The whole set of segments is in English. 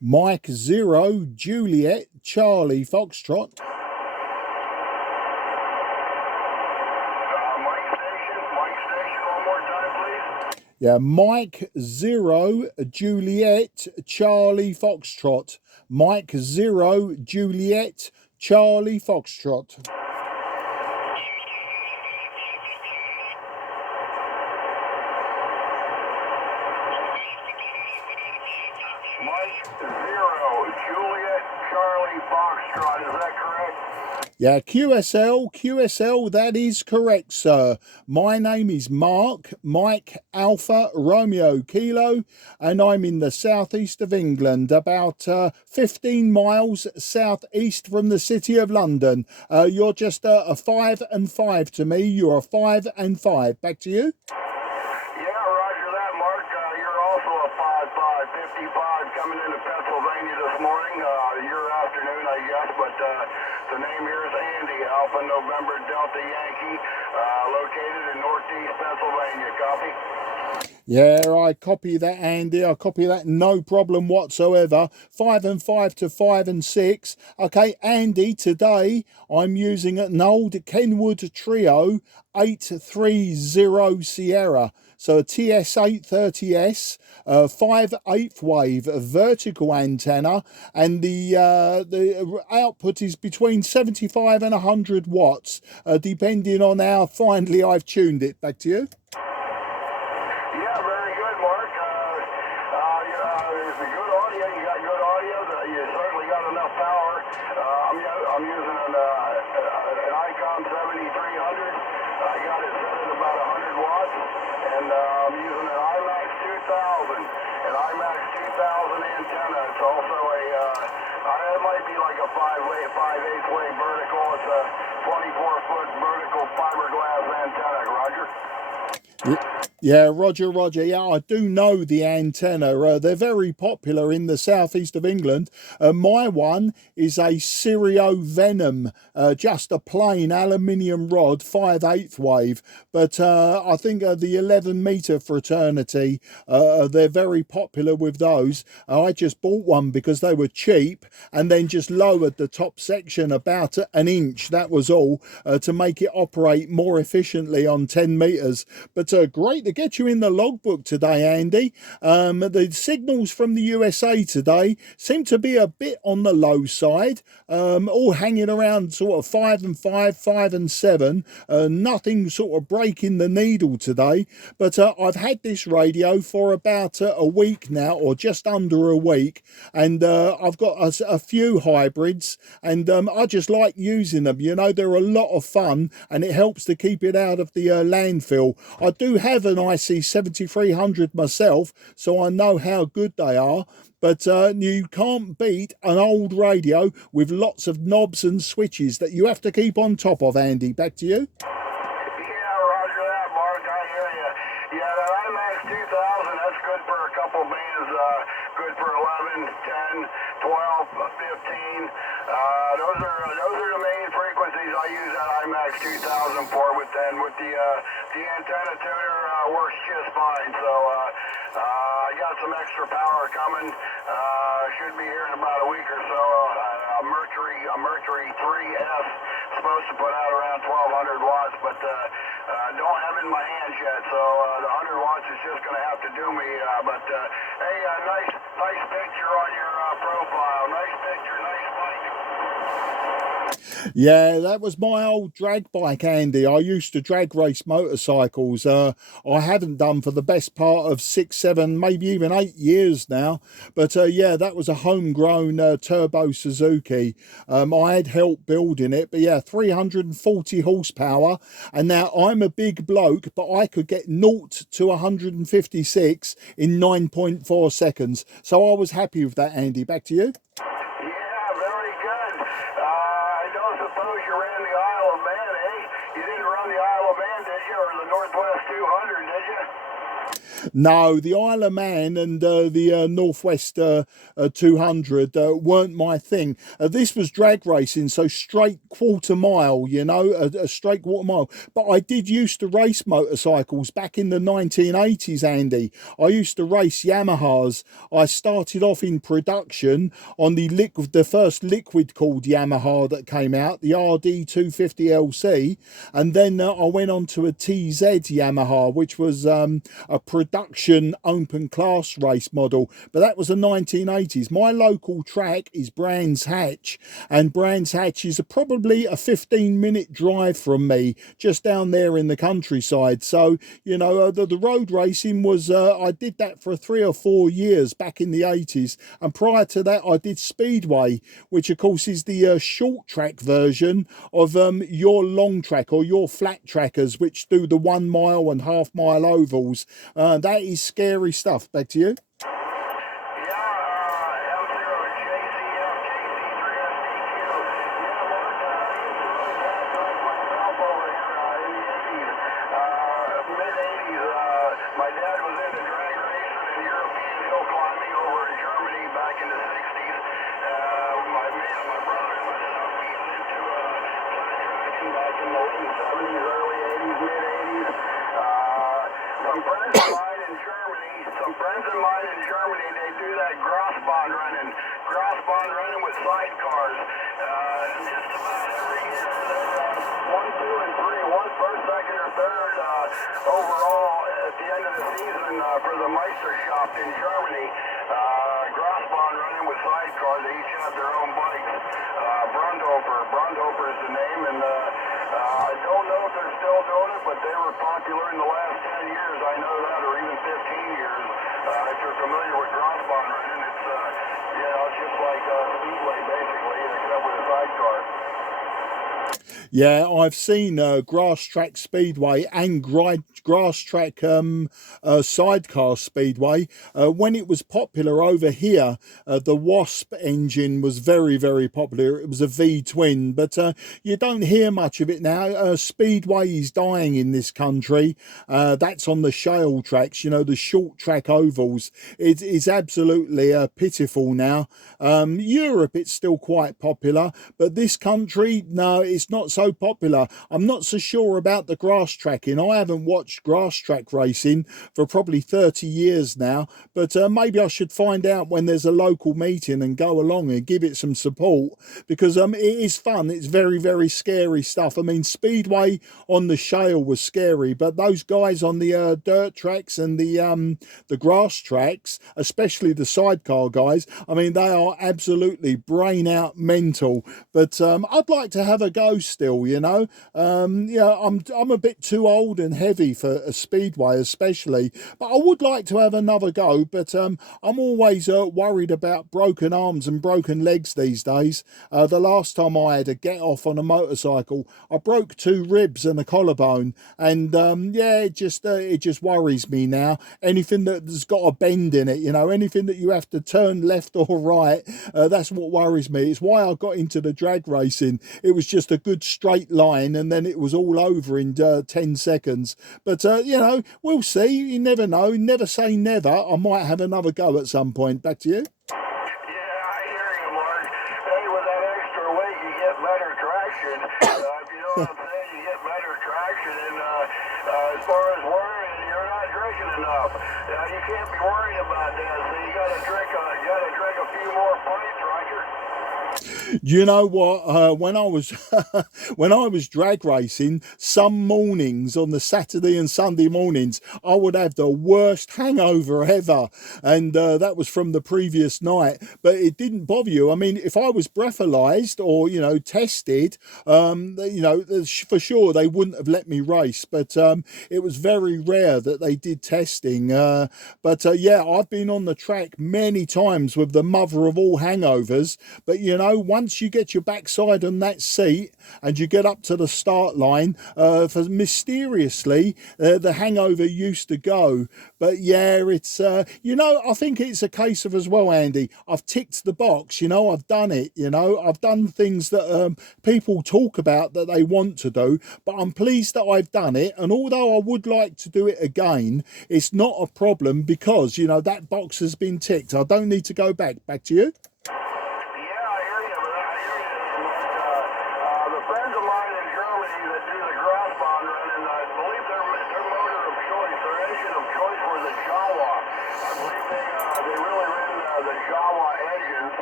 Mike 0 Juliet Charlie Foxtrot. Mike Station, one more time, please. Yeah, Mike 0 Juliet Charlie Foxtrot. Mike 0 Juliet Charlie Foxtrot. Mike 0 Juliet Charlie Foxtrot, is that correct? Yeah, QSL, that is correct, sir. My name is Mark, Mike Alpha Romeo Kilo, and I'm in the southeast of England, about 15 miles southeast from the city of London. You're just a 5 and 5 to me. You're a 5 and 5. Back to you. Yeah, roger that, Mark. You're also a 5'5", 55 coming into Pennsylvania this morning. Your afternoon, I guess, but the name here is Andy, Alpha November Delta Yankee, located in northeast Pennsylvania. Copy? Yeah, I copy that, Andy. I copy that, no problem whatsoever. 5 and 5 to 5 and 6. Okay, Andy, today I'm using an old Kenwood Trio 830 Sierra. So a TS-830S, 5/8 wave vertical antenna, and the output is between 75 and 100 watts, depending on how finely I've tuned it. Back to you. Yeah, very good, Mark. It's a good audio. You got good audio. You certainly got enough power. I'm using an Icon 7300. I got it set at about 100 watts, and I'm using an IMAX 2000. An IMAX 2000 antenna. It's also it might be like a 5/8 way vertical. It's a 24-foot vertical fiberglass antenna. Roger. Yeah, Roger. Yeah, I do know the antenna. They're very popular in the southeast of England. My one is a Sirio Venom, just a plain aluminium rod, 5/8 wave. But I think the 11-meter fraternity, they're very popular with those. I just bought one because they were cheap, and then just lowered the top section about an inch. That was all, to make it operate more efficiently on 10 meters. But great to get you in the logbook today, Andy. The signals from the USA today seem to be a bit on the low side, all hanging around sort of 5 and 5, 5 and 7. Nothing sort of breaking the needle today. But I've had this radio for about a week now, or just under a week, and I've got a few hybrids, and I just like using them. You know, they're a lot of fun, and it helps to keep it out of the landfill. I do have an IC 7300 myself, so I know how good they are, but you can't beat an old radio with lots of knobs and switches that you have to keep on top of, Andy. Back to you. Yeah, roger that, Mark. I hear you. Yeah, that IMAX 2000, that's good for a couple bands. Good for 11, 10, 12, 15. Those are the main frequencies I use that IMAX 2000 for. With the antenna tuner works just fine. So I got some extra power coming. Should be here in about a week or so. A Mercury 3S, supposed to put out around 1,200 watts, but don't have it in my hands yet. So the 100 watts is just going to have to do me. But hey, nice picture on your profile. Nice picture, nice bike. Yeah, that was my old drag bike, Andy. I used to drag race motorcycles. I haven't done for the best part of 6, 7, maybe even 8 years now. But yeah, that was a homegrown turbo Suzuki. I had help building it, but yeah, 340 horsepower. And now I'm a big bloke, but I could get 0 to 156 in 9.4 seconds. So I was happy with that, Andy. Back to you. No, the Isle of Man and the Northwest 200 weren't my thing. This was drag racing, so straight quarter mile, you know, a straight quarter mile. But I did used to race motorcycles back in the 1980s, Andy. I used to race Yamahas. I started off in production on the first liquid cooled Yamaha that came out, the RD250LC, and then I went on to a TZ Yamaha, which was a production open class race model, but that was the 1980s. My local track is Brands Hatch, and Brands Hatch is probably a 15-minute drive from me, just down there in the countryside. So, you know, the road racing was, I did that for 3 or 4 years back in the 80s, and prior to that I did Speedway, which of course is the short track version of your long track or your flat trackers, which do the 1 mile and half-mile ovals. That is scary stuff. Back to you. My dad was into drag racing and European hill climbing over in Germany back in the 60s. My brother and myself, we got into flat tracking back in the late 70s, early 80s, mid 80s. Some friends of mine in Germany, they do that Grossbahn running with sidecars. And just about every year, they're 1, 2, and 3, one first, second, or third overall at the end of the season for the Meisterschaft in Germany. Grossbahn running with sidecars. They each have their own bikes. Brundhofer is the name, and I don't know if they're still doing it, but they were popular in the last 10 years. I know that, or even 15 years. If you're familiar with Grossbahn running, it's just like Speedway basically, except with a sidecar. Yeah, I've seen grass track speedway and grass track sidecar speedway. When it was popular over here, the Wasp engine was very, very popular. It was a V-twin, but you don't hear much of it now. Speedway is dying in this country. That's on the shale tracks, you know, the short track ovals. It's absolutely pitiful now. Europe, it's still quite popular, but this country, no, it's not so popular. I'm not so sure about the grass tracking. I haven't watched grass track racing for probably 30 years now, but maybe I should find out when there's a local meeting and go along and give it some support, because it is fun. It's very, very scary stuff. I mean, Speedway on the shale was scary, but those guys on the dirt tracks and the grass tracks, especially the sidecar guys, I mean, they are absolutely brain out mental. But I'd like to have a go still, you know. Yeah, I'm a bit too old and heavy for a Speedway especially, but I would like to have another go. But I'm always worried about broken arms and broken legs these days. The last time I had to get off on a motorcycle, I broke 2 ribs and a collarbone, and yeah, it just worries me now. Anything that's got a bend in it, you know, anything that you have to turn left or right, that's what worries me. It's why I got into the drag racing. It was just a good straight line, and then it was all over in 10 seconds. But you know, we'll see. You never know. Never say never. I might have another go at some point. Back to you. Yeah, I hear you, Mark. Hey, with that extra weight, you get better traction. If you know what I'm saying, you get better traction. And as far as worrying, you're not drinking enough. You can't be worried about that. So you got to drink a few more pints, Roger. You know what? When I was when I was drag racing, some mornings on the Saturday and Sunday mornings, I would have the worst hangover ever, and that was from the previous night. But it didn't bother you. I mean, if I was breathalyzed or, you know, tested, you know, for sure they wouldn't have let me race. But it was very rare that they did testing. But yeah, I've been on the track many times with the mother of all hangovers. But you know, once you get your backside on that seat and you get up to the start line, for mysteriously, the hangover used to go. But yeah, it's, I think it's a case of as well, Andy, I've ticked the box, I've done it, I've done things that people talk about that they want to do, but I'm pleased that I've done it. And although I would like to do it again, it's not a problem because, that box has been ticked. I don't need to go back. Back to you. Yeah, I hear you, but I hear you. The friends of mine in Germany that do the grass pond running, I believe their motor of choice, their engine of choice was a Jawa. I believe they really ran the Jawa engines.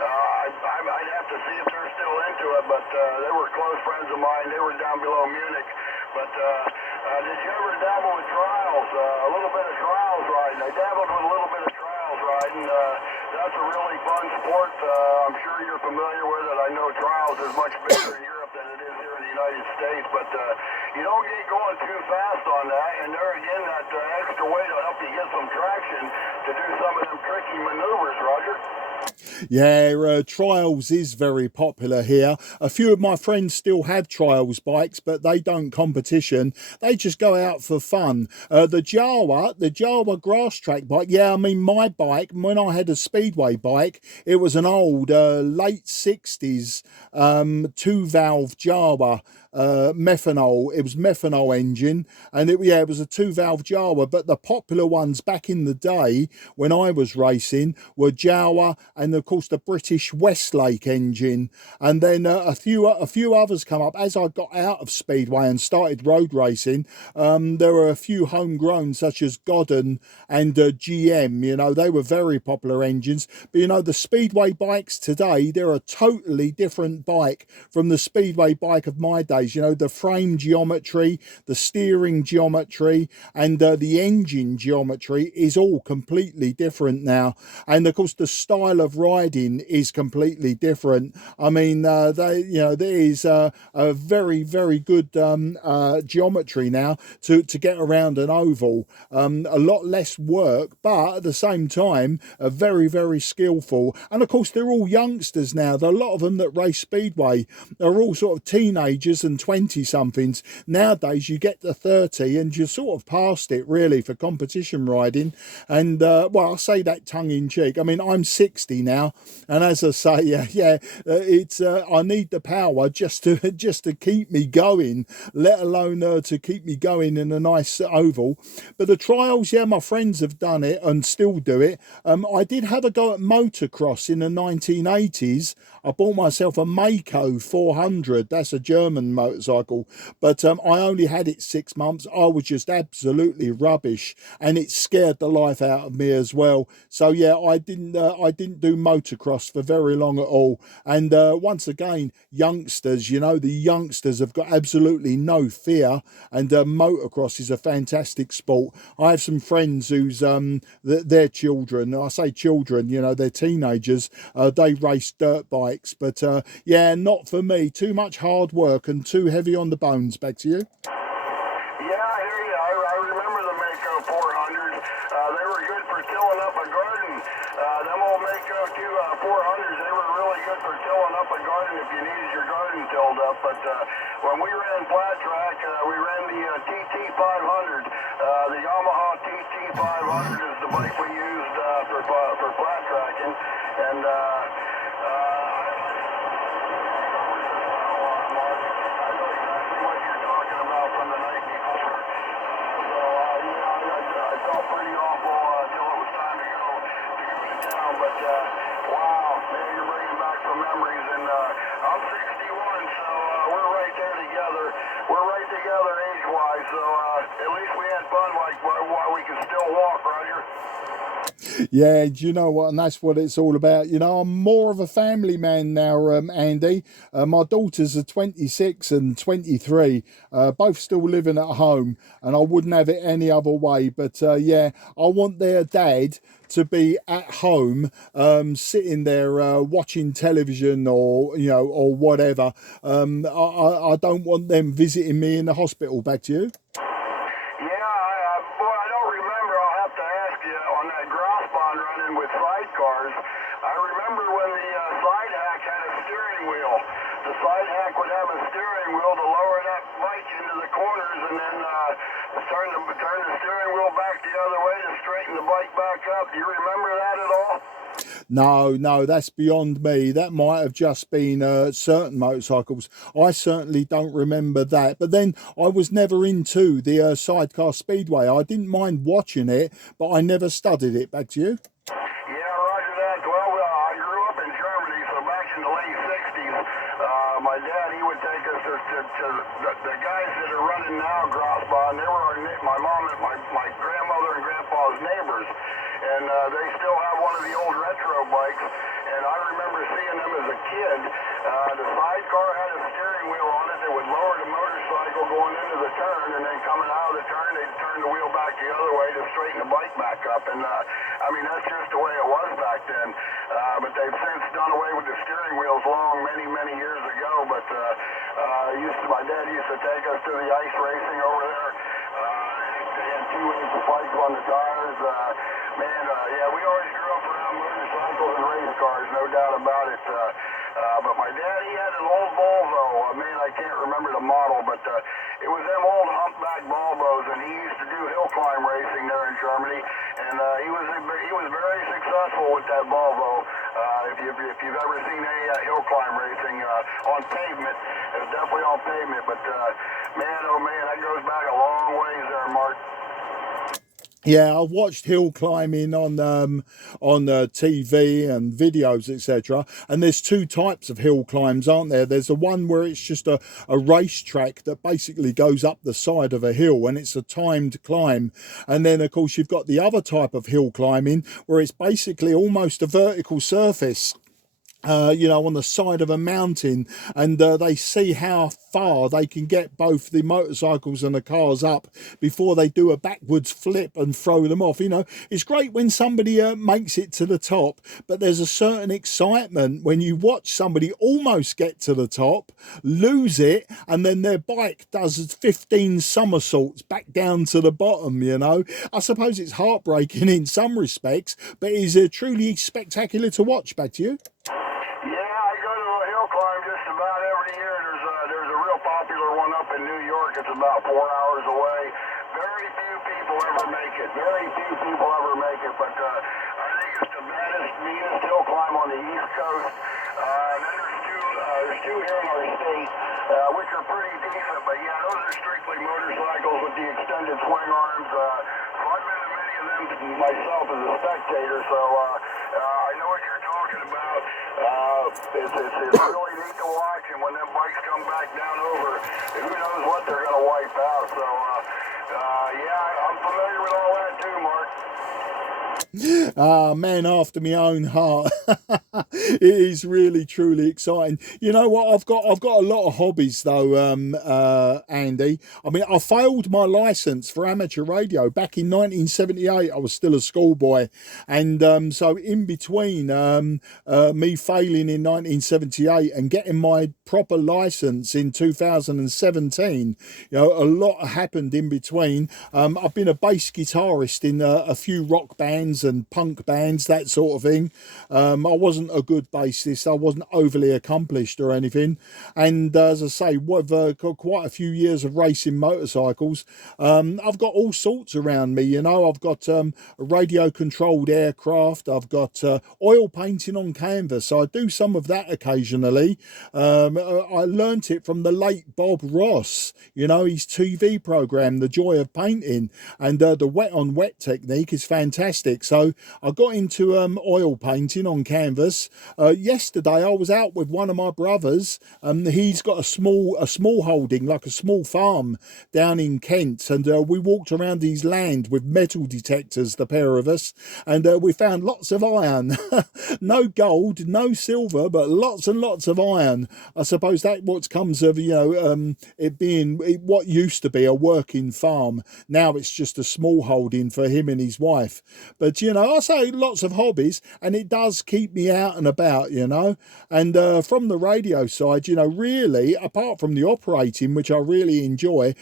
I'd have to see if they're still into it, but they were close friends of mine. They were down below Munich. But did you ever dabble with trials? A little bit of trials riding. I dabbled with a little bit of trials riding. That's a really fun sport. I'm sure you're familiar with it. I know trials is much bigger in Europe than it is here in the United States, but you don't get going too fast on that. And there again, that extra weight will help you get some traction to do some of them tricky maneuvers, Roger. Yeah, trials is very popular here. A few of my friends still have trials bikes, but they don't competition. They just go out for fun. The Jawa grass track bike. Yeah, I mean, my bike, when I had a speedway bike, it was an old late 60s 2-valve Jawa methanol. It was methanol engine, and it was a 2-valve Jawa. But the popular ones back in the day when I was racing were Jawa, and of course the British Westlake engine, and then a few others come up as I got out of speedway and started road racing. There were a few homegrown such as Godden and GM. They were very popular engines. But the speedway bikes today, they're a totally different bike from the speedway bike of my days. The frame geometry, the steering geometry, and the engine geometry is all completely different now. And of course the style of riding is completely different. I mean, there is a very, very good geometry now to get around an oval. A lot less work, but at the same time, very, very skillful. And of course, they're all youngsters now. A lot of them that race speedway are all sort of teenagers and 20-somethings. Nowadays, you get to 30 and you're sort of past it, really, for competition riding. And, I say that tongue-in-cheek. I mean, I'm 60 now, and as I say, it's I need the power just to keep me going, let alone to keep me going in a nice oval. But the trials, my friends have done it and still do it. I did have a go at motocross in the 1980s. I bought myself a Mako 400. That's a German motorcycle, but I only had it 6 months. I was just absolutely rubbish, and it scared the life out of me as well. So I didn't do motocross for very long at all. And once again, youngsters, the youngsters have got absolutely no fear, and motocross is a fantastic sport. I have some friends whose their children, I say children, they're teenagers, they race dirt bikes, but not for me. Too much hard work and too heavy on the bones. Back to you. Yeah, I hear you. I remember the Mako 400s. They were good for tilling up a garden. Them old Mako 400s, they were really good for tilling up a garden if you needed your garden tilled up. But when we ran flat track, we ran the TT500. The Yamaha TT500 is the bike we used for flat tracking. And pretty awful until it was time to go down. But wow, man, you're bringing back some memories. And I'm 61, so we're right there together. We're right together age-wise. So at least we had fun, while we can still walk, Roger. Yeah, do you know what? And that's what it's all about. I'm more of a family man now, Andy. My daughters are 26 and 23, both still living at home, and I wouldn't have it any other way. But I want their dad to be at home, sitting there watching television or whatever. I don't want them visiting me in the hospital. Back to you. Boy, I don't remember. I'll have to ask you on that grass pond running with sidecars, I remember when the side hack had a steering wheel. The side hack would have a steering wheel to lower that bike into the corners and then turn the steering wheel back the other way to straighten the bike back up. Do you remember that at all? No, that's beyond me. That might have just been certain motorcycles. I certainly don't remember that. But then I was never into the sidecar speedway. I didn't mind watching it, but I never studied it. Back to you. Yeah, roger that. Well, I grew up in Germany, so back in the late 60s, my dad, he would take us to the guys that are running now, Grossbahn. They were my mom and my grandmother and grandpa's neighbors. And they still have one of the old retro bikes, and I remember seeing them as a kid. The sidecar had a steering wheel on it that would lower the motorcycle going into the turn, and then coming out of the turn, they'd turn the wheel back the other way to straighten the bike back up. And I mean, that's just the way it was back then. But they've since done away with the steering wheels many years ago. But my dad used to take us to the ice racing over there. They had 2-inch spikes on the tires. Yeah, we always grew up around motorcycles and race cars, no doubt about it. But my dad, he had an old Volvo. I can't remember the model, but it was them old humpback Volvos, and he used to do hill climb racing there in Germany. And he was very successful with that Volvo. If you've ever seen any hill climb racing on pavement, it was definitely on pavement. But man, oh man, that goes back a long ways there, Mark. Yeah, I've watched hill climbing on TV and videos, etc. And there's two types of hill climbs, aren't there? There's the one where it's just a racetrack that basically goes up the side of a hill, and it's a timed climb. And then, of course, you've got the other type of hill climbing where it's basically almost a vertical surface. On the side of a mountain, and they see how far they can get both the motorcycles and the cars up before they do a backwards flip and throw them off. It's great when somebody makes it to the top, but there's a certain excitement when you watch somebody almost get to the top, lose it, and then their bike does 15 somersaults back down to the bottom. I suppose it's heartbreaking in some respects, but it is truly spectacular to watch. Back to you. In New York, it's about 4 hours away. Very few people ever make it. But I think it's the meanest hill climb on the East Coast. And then there's two here in our state, which are pretty decent. But yeah, those are strictly motorcycles with the extended swing arms. So I've been to many of them myself as a spectator. So I know what you're talking about. It's really neat to watch, and when them bikes come back down over, who knows what they're going to wipe out. So, yeah, I'm familiar with all that too, Mark. Man after my own heart. It is really truly exciting. You know what, I've got a lot of hobbies though, Andy. I failed my license for amateur radio back in 1978. I was still a schoolboy, and so in between me failing in 1978 and getting my proper license in 2017, a lot happened in between. I've been a bass guitarist in a few rock bands and punk bands, that sort of thing. I wasn't a good bassist. I wasn't overly accomplished or anything. And as I say, I've got quite a few years of racing motorcycles. I've got all sorts around me. I've got a radio-controlled aircraft. I've got oil painting on canvas. I do some of that occasionally. I learnt it from the late Bob Ross. His TV program, The Joy of Painting, and the wet on wet technique is fantastic. So I got into oil painting on canvas. Yesterday I was out with one of my brothers. He's got a small holding, like a small farm down in Kent, and we walked around his land with metal detectors, the pair of us, and we found lots of iron. No gold, no silver, but lots and lots of iron. I suppose that what comes of it being what used to be a working farm. Now it's just a small holding for him and his wife. But I say lots of hobbies, and it does keep me out and about, you know. And from the radio side, you know, really, apart from the operating, which I really enjoy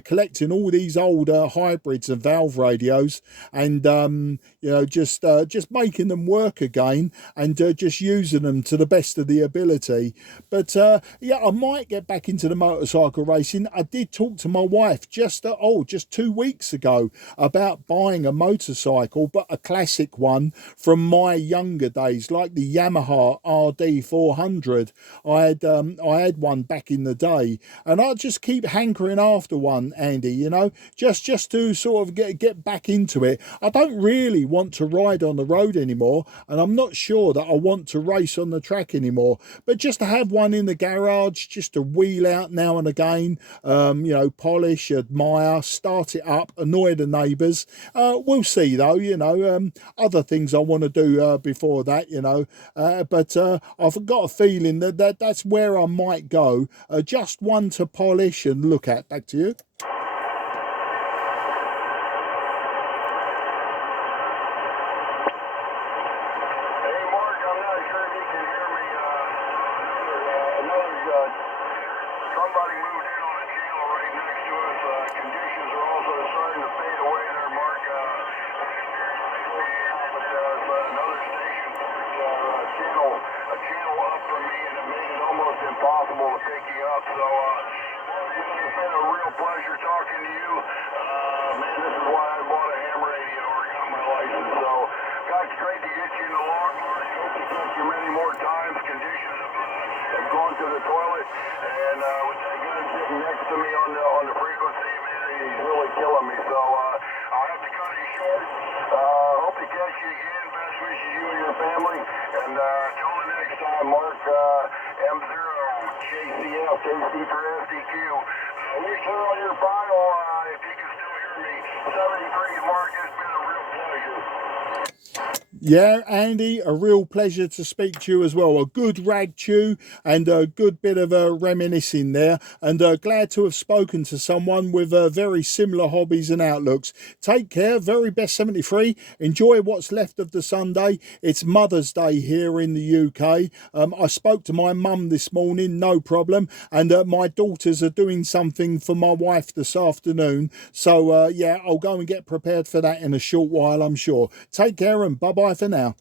collecting all these old hybrids and valve radios, and you know, just making them work again, and just using them to the best of the ability. But yeah, I might get back into the motorcycle racing. I did talk to my wife just 2 weeks ago about buying a motorcycle, but a classic one from my younger days, like the Yamaha RD 400. I had one back in the day, and I just keep hankering after one, Andy, you know, just to sort of get back into it. I don't really want to ride on the road anymore, and I'm not sure that I want to race on the track anymore, but just to have one in the garage, just to wheel out now and again, you know, polish, admire, start it up, annoy the neighbours. We'll see though, you know, other things I want to do before that, you know, but I've got a feeling that's where I might go, just one to polish and look at. Back to you. Somebody moved in on a channel right next to us. Conditions are also starting to fade away there, Mark. But another station a channel up from me, and it made it almost impossible to pick you up. So, it's been a real pleasure talking to you. Man, this is why I bought a ham radio or got my license. So, God, it's great to get you in the log, Mark. I hope to catch you many more times. Conditions have gone to the toilet, and with that guy sitting next to me on the frequency, man, he's really killing me. So I'll have to cut it short. Hope to catch you again. Best wishes you and your family. And until the next time, Mark, M0 KC3SDQ. Wish her on your file, if you can still hear me. 73, Mark, it's been a real pleasure. Yeah, Andy, a real pleasure to speak to you as well. A good Ragchew and a good bit of reminiscing there, and glad to have spoken to someone with very similar hobbies and outlooks. Take care, very best 73. Enjoy what's left of the Sunday. It's Mother's Day here in the UK. I spoke to my mum this morning, no problem, and my daughters are doing something for my wife this afternoon. So yeah, I'll go and get prepared for that in a short while, I'm sure. Take care and bye-bye for now.